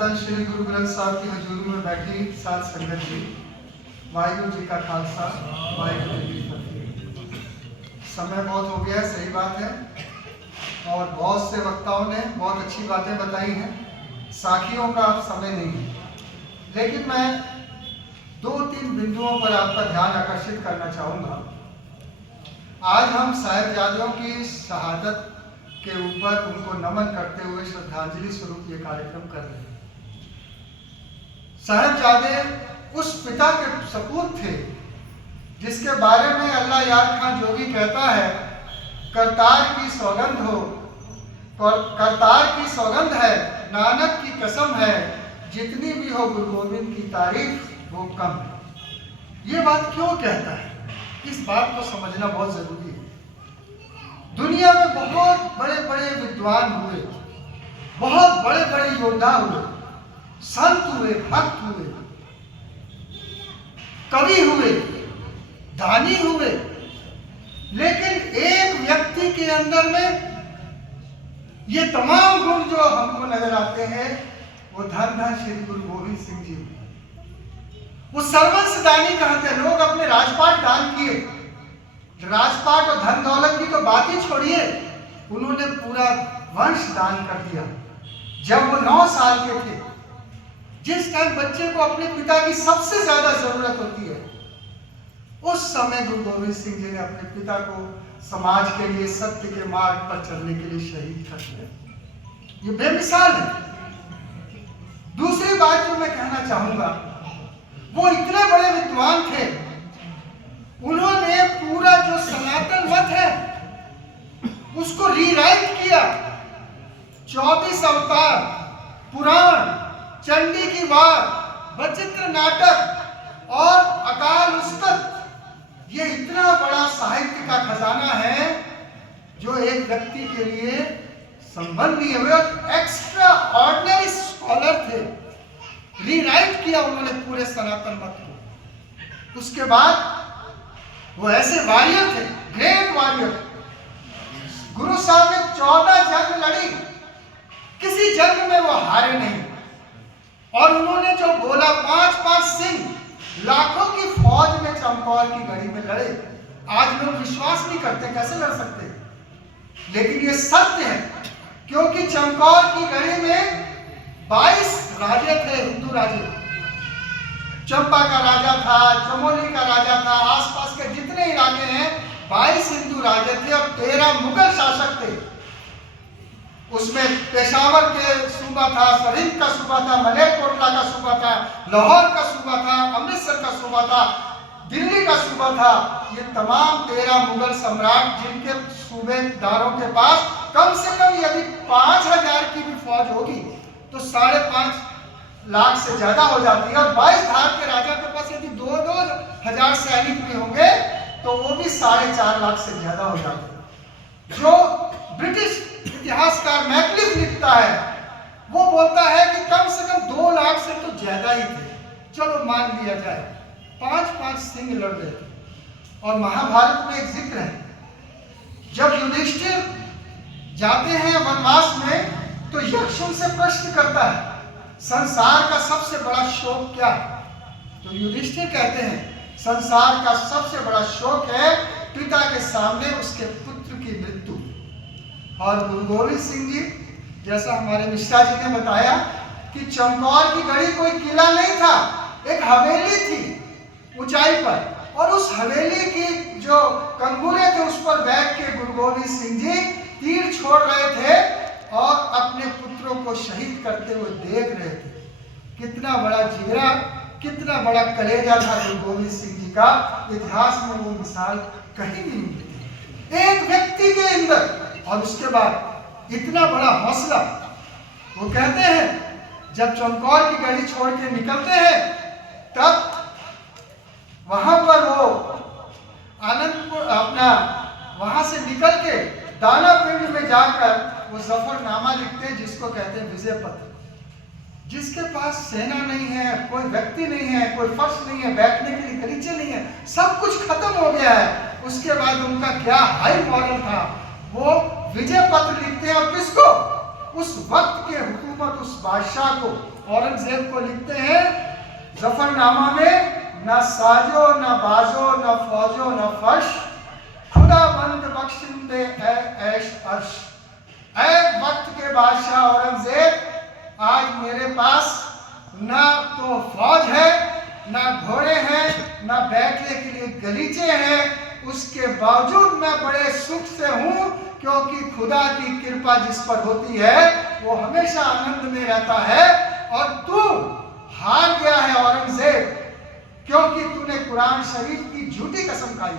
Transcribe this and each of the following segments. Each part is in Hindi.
धन श्री गुरु ग्रंथ साहब की हजूरी में बैठी सात संगत जी, वाहिगुरु जी का खालसा, वाहिगुरु जी की फतेह। समय बहुत हो गया, सही बात है, और बहुत से वक्ताओं ने बहुत अच्छी बातें बताई हैं। साखियों का अब समय नहीं है, लेकिन मैं दो तीन बिंदुओं पर आपका ध्यान आकर्षित करना चाहूँगा। आज हम साहिबजादों की शहादत के ऊपर उनको नमन करते हुए श्रद्धांजलि स्वरूप ये कार्यक्रम कर रहे हैं। साहिबजादे उस पिता के सपूत थे जिसके बारे में अल्लाह यार खान जोगी कहता है, करतार की सौगंध हो, करतार की सौगंध है, नानक की कसम है, जितनी भी हो गुरु गोविंद की तारीफ वो कम है। ये बात क्यों कहता है, इस बात को समझना बहुत जरूरी है। दुनिया में बहुत बड़े बड़े विद्वान हुए, बहुत बड़े बड़े योद्धा हुए, संत हुए, भक्त हुए, कवि हुए, दानी हुए, लेकिन एक व्यक्ति के अंदर में ये तमाम गुण जो हमको नजर आते हैं वो धन धन श्री गुरु गोविंद सिंह जी। वो सर्वस्व दानी कहते हैं। लोग अपने राजपाट दान किए, राजपाट और धन दौलत की तो बात ही छोड़िए, उन्होंने पूरा वंश दान कर दिया। जब वो 9 साल के थे, जिस टाइम बच्चे को अपने पिता की सबसे ज्यादा जरूरत होती है, उस समय गुरु गोविंद सिंह जी ने अपने पिता को समाज के लिए, सत्य के मार्ग पर चलने के लिए शहीद कर दिया। ये बेमिसाल है। दूसरी बात जो मैं कहना चाहूंगा, वो इतने बड़े विद्वान थे, उन्होंने पूरा जो सनातन मत है उसको रीराइट किया। 24 अवतार, पुराण, चंडी की वार, वचित्र नाटक और अकाल उस्तत, ये इतना बड़ा साहित्य का खजाना है जो एक व्यक्ति के लिए संबंध नहीं है। वे एक्स्ट्रा ऑर्डिनरी स्कॉलर थे। रीराइट किया उन्होंने पूरे सनातन मत को। उसके बाद वो ऐसे वॉरियर थे, ग्रेट वॉरियर। गुरु साहब ने 14 जंग लड़ी, किसी जंग में वो हारे नहीं। और उन्होंने जो बोला, 5-5 सिंह, लाखों की फौज में चमकौर की गढ़ी में लड़े। आज लोग विश्वास नहीं करते, कैसे लड़ सकते, लेकिन ये सत्य है, क्योंकि चमकौर की गढ़ी में 22 राजे थे, हिंदू राजे। चंपा का राजा था, चमोली का राजा था, आसपास के जितने इलाके हैं 22 हिंदू राजे थे और 13 मुगल शासक थे। उसमें पेशावर के सूबा था, सरहिंद का सूबा था, मलेरकोटला का सूबा था, लाहौर का सूबा था, अमृतसर का सूबा था, दिल्ली का सूबा था। ये तमाम 13 मुगल सम्राट, जिनके सूबेदारों के पास कम से कम यदि 5000 की भी फौज होगी तो 5.5 लाख से ज्यादा हो जाती है। और 22 धार के राजा के पास यदि 2-2 हजार सैनिक भी होंगे तो वो भी 4.5 लाख से ज्यादा हो जाते हैं। जो ब्रिटिश इतिहासकार मैकलिफ लिखता है, वो बोलता है कि कम से कम 2 लाख से तो ज्यादा ही थे। चलो मान लिया जाए, 5-5 सिंह लड़ रहे थे। और महाभारत में एक जिक्र है, जब युधिष्ठिर जाते हैं वनवास में तो यक्ष उनसे प्रश्न करता है, संसार का सबसे बड़ा शोक क्या है? तो युधिष्ठिर कहते हैं, संसार का सबसे बड़ा शोक है पिता के सामने उसके पुत्र की मृत्यु। और गुरु गोविंद सिंह जी, जैसा हमारे मिश्रा जी ने बताया कि चमकौर की गढ़ी कोई किला नहीं था, एक हवेली थी ऊंचाई पर, और उस हवेली की जो कंगूरे थे उस पर बैठ के गुरु गोविंद सिंह जी तीर छोड़ रहे थे और अपने पुत्रों को शहीद करते हुए देख रहे थे। कितना बड़ा जिगरा, कितना बड़ा कलेजा था गुरु गोविंद सिंह जी का। इतिहास में वो मिसाल कहीं नहीं मिलती एक व्यक्ति के अंदर। और उसके बाद इतना बड़ा हौसला। वो कहते हैं जब चमकौर की गढ़ी छोड़ के निकलते हैं, तब वहां पर वो आनंदपुर अपना वहां से निकल के दानापिंड में जाकर वो जफरनामा लिखते हैं, जिसको कहते हैं विजय पत्र। जिसके पास सेना नहीं है, कोई व्यक्ति नहीं है, कोई फर्श नहीं है, बैठने के लिए गलीचे नहीं है, सब कुछ खत्म हो गया है, उसके बाद उनका क्या हाई मॉरल था, वो विजय पत्र लिखते हैं। और किसको? उस वक्त के हुकूमत, उस बादशाह को, औरंगजेब को लिखते हैं जफरनामा में, न साजो न बाजो न फौजो न फर्श, खुदा बंद बख्शिंदे ऐश अर्श। ऐ वक्त के बादशाह औरंगजेब, आज मेरे पास ना तो फौज है, ना घोड़े हैं, ना बैठने के लिए गलीचे हैं, उसके बावजूद मैं बड़े सुख से हूं, क्योंकि खुदा की कृपा जिस पर होती है वो हमेशा आनंद में रहता है। और तू हार गया है औरंगजेब, क्योंकि तूने कुरान शरीफ की झूठी कसम खाई।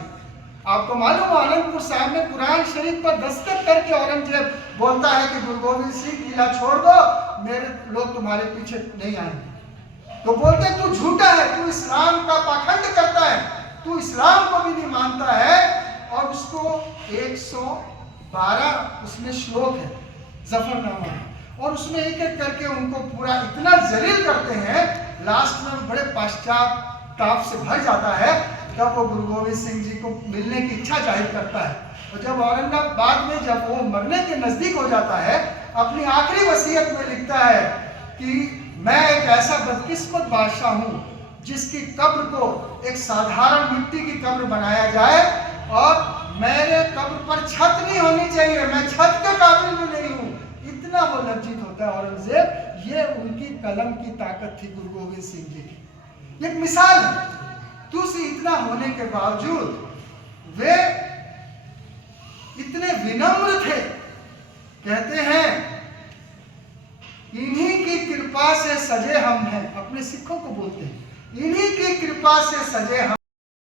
आपको मालूम है आनंदपुर साहब में कुरान शरीफ पर दस्तखत करके औरंगजेब बोलता है कि गुरु गोविंद सिंह किला छोड़ दो, मेरे लोग तुम्हारे पीछे नहीं आएंगे। तो बोलते तू झूठा है, तू इस्लाम का पाखंड करता है, तू इस्लाम को भी नहीं मानता है। और उसको 112 उसमें श्लोक है जफरनामा, और उसमें एक एक करके उनको पूरा इतना जलील करते हैं, लास्ट में बड़े पश्चाताप से भर जाता है। तब वो गुरु गोविंद सिंह जी को मिलने की इच्छा जाहिर करता है। और जब औरंगाबाद में जब वो मरने के नजदीक हो जाता है, अपनी आखिरी वसीयत में लिखता है कि मैं एक ऐसा बदकिस्मत बादशाह हूं जिसकी कब्र को एक साधारण मिट्टी की कब्र बनाया जाए, और मेरे कब्र पर छत नहीं होनी चाहिए, मैं छत के काबिल भी नहीं हूं। इतना वो लज्जित होता है औरंगजेब। ये उनकी कलम की ताकत थी गुरु गोविंद सिंह जी की। एक मिसाल है, दूसरी इतना होने के बावजूद वे इतने विनम्र थे। कहते हैं इन्हीं की कृपा से सजे हम हैं, अपने सिखों को बोलते हैं, इन्हीं की कृपा से सजे हम।